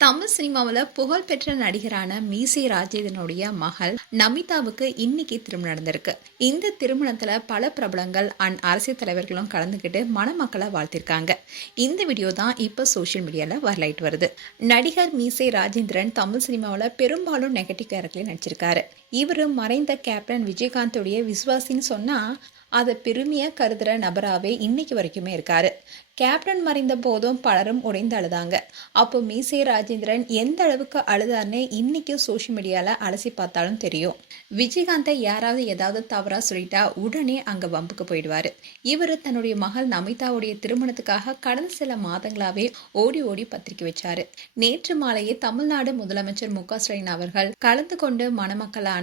தமிழ் சினிமாவில் புகழ்பெற்ற நடிகரான மீசை ராஜேந்திரனுடைய மகள் நமிதாவுக்கு இன்னைக்கு திருமணம் நடந்திருக்கு. இந்த திருமணத்துல பல பிரபலங்கள் அரசியல் தலைவர்களும் கலந்துக்கிட்டு மணமக்களை வாழ்த்திருக்காங்க. இந்த வீடியோ தான் இப்ப சோசியல் மீடியால வைரலாயிட்டு வருது. நடிகர் மீசை ராஜேந்திரன் தமிழ் சினிமாவில் பெரும்பாலும் நெகட்டிவ் கேரக்டர்ல நடிச்சிருக்காரு. இவரு மறைந்த கேப்டன் விஜயகாந்தோடைய விசுவாசின்னு சொன்னா அதை பெருமையாக கருதுகிற நபராகவே இன்னைக்கு வரைக்குமே இருக்காரு. கேப்டன் மறைந்த போதும் பலரும் உடைந்து அழுதாங்க. அப்போ மீசை ராஜேந்திரன் எந்த அளவுக்கு அழுதார்னு இன்னைக்கு சோஷியல் மீடியாவில் அலசி பார்த்தாலும் தெரியும். விஜயகாந்தை யாராவது ஏதாவது தவறாக சொல்லிட்டா உடனே அங்கே வம்புக்கு போயிடுவார். இவர் தன்னுடைய மகள் நமிதாவுடைய திருமணத்துக்காக கடந்த சில மாதங்களாகவே ஓடி ஓடி பத்திரிக்கை வச்சாரு. நேற்று மாலையே தமிழ்நாடு முதலமைச்சர் மு.க.ஸ்டாலின் அவர்கள் கலந்து கொண்டு மணமக்களான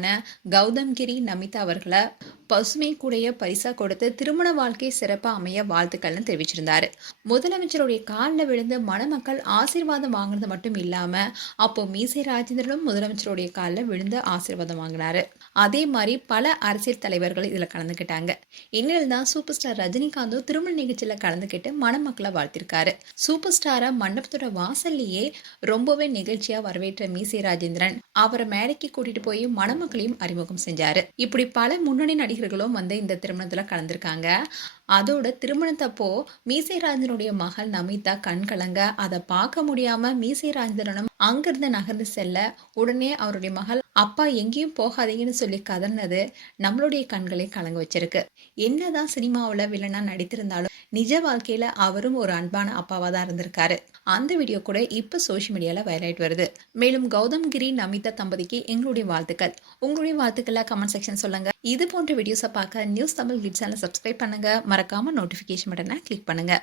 கௌதம்கிரி நமிதா அவர்களை பசுமை கூடைய பரிசா கொடுத்து திருமண வாழ்க்கை சிறப்பாக அமைய வாழ்த்துக்கள்னு தெரிவிச்சிருந்தாரு. முதலமைச்சருடைய காலில் விழுந்து மணமக்கள் ஆசீர்வாதம் வாங்கினது மட்டும் இல்லாம அப்போ மீசை ராஜேந்திரனும் முதலமைச்சருடைய காலில் விழுந்து ஆசீர்வாதம் வாங்கினாரு. அதே மாதிரி பல அரசியல் தலைவர்கள் இதுல கலந்துக்கிட்டாங்க. இந்நிலையில் தான் சூப்பர் ஸ்டார் ரஜினிகாந்தும் திருமண நிகழ்ச்சியில கலந்துக்கிட்டு மணமக்களை வாழ்த்திருக்காரு. சூப்பர் ஸ்டாரா மண்டபத்தோட வாசல்லையே ரொம்பவே நிகழ்ச்சியா வரவேற்ற மீசை ராஜேந்திரன் அவரை மேடைக்கு கூட்டிட்டு போய் மணமக்களையும் அறிமுகம் செஞ்சாரு. இப்படி பல முன்னணி நடிகர்களும் வந்து இந்த திருமணத்துல கலந்துருக்காங்க. அதோட திருமணத்தப்போ மீசை ராஜேந்திரனுடைய மகள் நமிதா கண் கலங்க அதை பார்க்க முடியாம மீசை ராஜேந்திரனும் அங்கிருந்து நகர்ந்து செல்ல உடனே அவருடைய மகள் அப்பா எங்கேயும் போகாதீங்கன்னு சொல்லி கதர்னது நம்மளுடைய கண்களை கலங்க வச்சிருக்கு. என்னதான் சினிமாவில் வில்லனா நடித்திருந்தாலும் நிஜ வாழ்க்கையில அவரும் ஒரு அன்பான அப்பாவா தான் இருந்திருக்காரு. அந்த வீடியோ கூட இப்ப சோசியல் மீடியால வைரலாயிட்டு வருது. மேலும் கௌதம்கிரி நமிதா தம்பதிக்கு எங்களுடைய வாழ்த்துக்கள். உங்களுடைய வாழ்த்துக்களை கமெண்ட் செக்ஷன் சொல்லுங்க. இது போன்ற வீடியோஸை பார்க்க நியூஸ் தமிழ் கிட்ஸ் சேனலை சப்ஸ்கிரைப் பண்ணுங்க. மறக்காம நோட்டிபிகேஷன் பட்டனை கிளிக் பண்ணுங்க.